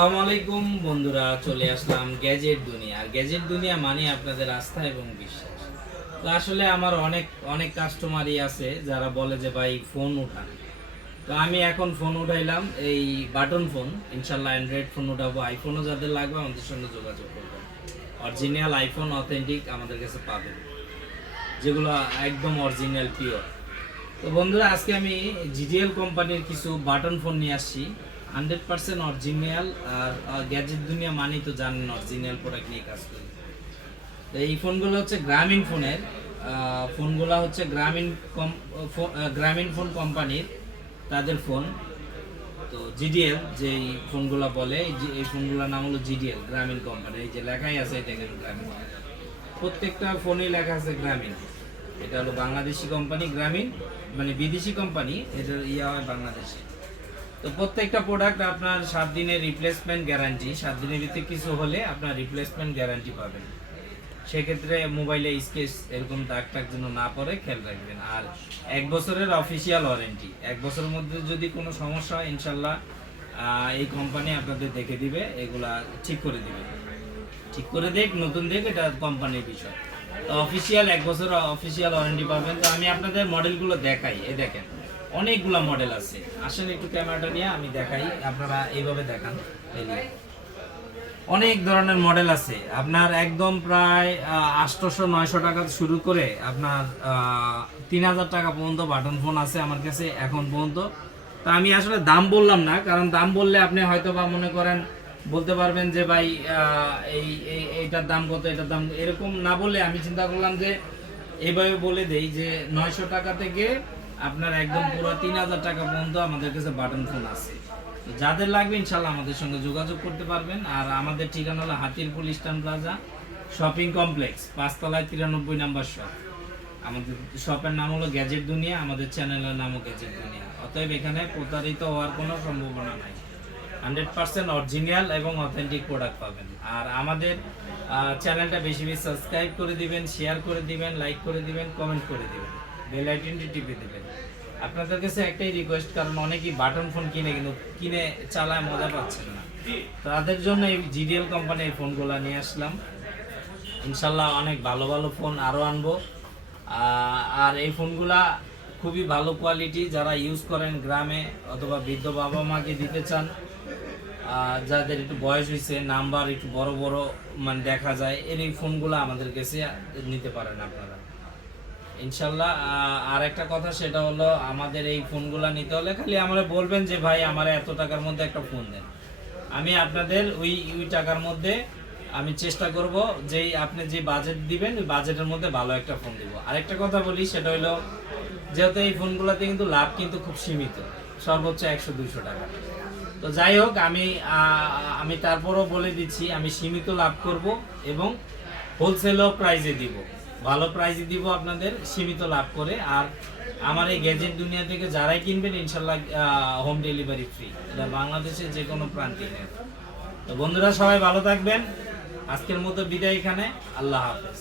আসসালামু আলাইকুম বন্ধুরা, চলে আসলাম গ্যাজেট দুনিয়া। আর গ্যাজেট দুনিয়া মানে আপনাদের আস্থা এবং বিশ্বাস। তো আসলে আমার অনেক অনেক কাস্টমারই আছে যারা বলে যে, ভাই ফোন উঠান। তো আমি এখন ফোন উঠাইলাম এই বাটন ফোন ইনশাল্লাহ অ্যান্ড্রয়েড ফোন উঠাবো। আইফোনও যাদের লাগবে, আমাদের সঙ্গে যোগাযোগ করবেন। অরিজিনাল আইফোন অথেন্টিক আমাদের কাছে পাবেন। যেগুলো একদম অরিজিনাল পিওর তো বন্ধুরা, আজকে আমি জিডিএল কোম্পানির কিছু বাটন ফোন নিয়ে আসছি। হান্ড্রেড পার্সেন্ট অরিজিনাল আর গ্যাজেট দুনিয়া মানেই তো জানেন অরিজিনাল প্রোডাক্ট নিয়ে কাজ করি। তো এই ফোনগুলো হচ্ছে গ্রামীণ ফোনের ফোনগুলো হচ্ছে গ্রামীণ কম গ্রামীণ ফোন কোম্পানির তাদের ফোন। তো জিডিএল যে ফোনগুলো বলে এই ফোনগুলোর নাম হলো জিডিএল, গ্রামীণ কোম্পানি। এই যে লেখাই আছে এটা কিন্তু গ্রামীণ। প্রত্যেকটা ফোনেই লেখা আছে গ্রামীণ। এটা হলো বাংলাদেশি কোম্পানি, গ্রামীণ মানে বিদেশি কোম্পানি, এটার ইয়া হয় বাংলাদেশি। তো প্রত্যেকটা প্রোডাক্ট আপনার সাত দিনের রিপ্লেসমেন্ট গ্যারান্টি সাত দিনের ভিতরে কিছু হলে আপনার রিপ্লেসমেন্ট গ্যারান্টি পাবেন। সেক্ষেত্রে মোবাইলে স্কেচ এরকম দাগ টাগ যেন না পড়ে, খেয়াল রাখবেন। আর এক বছরের অফিসিয়াল ওয়ারেন্টি এক বছরের মধ্যে যদি কোনো সমস্যা হয়, ইনশাল্লাহ এই কোম্পানি আপনাদের দেখে দিবে, এগুলা ঠিক করে দিবে। ঠিক করে দেখ, নতুন দেখ, এটা কোম্পানির বিষয়। তো অফিসিয়াল এক বছর অফিসিয়াল ওয়ারেন্টি পাবেন। তো আমি আপনাদের মডেলগুলো দেখাই এ দেখেন। অনেকগুলা মডেল আছে। আসেন একটু ক্যামেরাটা নিয়ে আমি দেখাই, আপনারা এইভাবে দেখান। অনেক ধরনের মডেল আছে। আপনার একদম প্রায় আটশোশো, নয়শো টাকা শুরু করে আপনার তিন হাজার টাকা পর্যন্ত বাটন ফোন আছে আমার কাছে এখন পর্যন্ত। তা আমি আসলে দাম বললাম না, কারণ দাম বললে আপনি হয়তো বা মনে করেন, বলতে পারবেন যে ভাই এই, এই- এইটার দাম কত, এটার দাম এরকম না বলে আমি চিন্তা করলাম যে এইভাবে বলে দেই যে নয়শো টাকা থেকে আপনার একদম পুরো তিন হাজার টাকা পর্যন্ত আমাদের কাছে বাটন ফোন আছে। যাদের লাগবে ইনশাল্লাহ আমাদের সঙ্গে যোগাযোগ করতে পারবেন। আর আমাদের ঠিকানা হলো Hatirpul Eastern Plaza, shopping complex, পাঁচতলায় তিরানব্বই নাম্বার শপ। আমাদের শপের নাম হলো গ্যাজেট দুনিয়া, আমাদের চ্যানেলের নামও গ্যাজেট দুনিয়া। অতএব এখানে প্রতারিত হওয়ার কোনো সম্ভাবনা নাই। হান্ড্রেড পার্সেন্ট অরিজিনাল এবং অথেন্টিক প্রোডাক্ট পাবেন। আর আমাদের চ্যানেলটা বেশি বেশি সাবস্ক্রাইব করে দিবেন শেয়ার করে দিবেন লাইক করে দিবেন কমেন্ট করে দিবেন। বেল আইকনটি টিপে দিবেন। আপনাদের কাছে একটাই রিকোয়েস্ট কারণ অনেকেই বাটন ফোন কিনে কিন্তু কিনে চালায়, মজা পাচ্ছেন না। তাদের জন্য এই জিডিএল কোম্পানির এই ফোনগুলো নিয়ে আসলাম। ইনশাল্লাহ অনেক ভালো ভালো ফোন আরও আনব। আর এই ফোনগুলা খুবই ভালো কোয়ালিটি যারা ইউজ করেন গ্রামে অথবা বৃদ্ধ বাবা মাকে দিতে চান যাদের একটু বয়স হয়েছে নাম্বার একটু বড় বড় মানে দেখা যায়, এর এই ফোনগুলো আমাদের কাছে নিতে পারেন আপনারা। ইনশাল্লাহ আর একটা কথা সেটা হলো আমাদের এই ফোনগুলো নিতে হলে খালি আমরা বলবেন যে, ভাই, আমার এত টাকার মধ্যে একটা ফোন দেন। আমি আপনাদের ওই ওই টাকার মধ্যে আমি চেষ্টা করব যে আপনি যে বাজেট দিবেন, ওই বাজেটের মধ্যে ভালো একটা ফোন দিব। আরেকটা কথা বলি, সেটা হলো যেহেতু এই ফোনগুলোতে কিন্তু লাভ কিন্তু খুব সীমিত, সর্বোচ্চ একশো দুইশো টাকা। তো যাই হোক, আমি আমি তারপরও বলে দিচ্ছি, আমি সীমিত লাভ করব এবং হোলসেলও প্রাইজে দিব। ভালো প্রাইজে দিব আপনাদের, সীমিত লাভ করে। আর আমার এই গ্যাজেট দুনিয়া থেকে যারাই কিনবেন, ইনশাল্লাহ হোম ডেলিভারি ফ্রি এটা বাংলাদেশের যে কোনো প্রান্তে তো বন্ধুরা, সবাই ভালো থাকবেন। আজকের মতো বিদায় এখানে। আল্লাহ হাফেজ।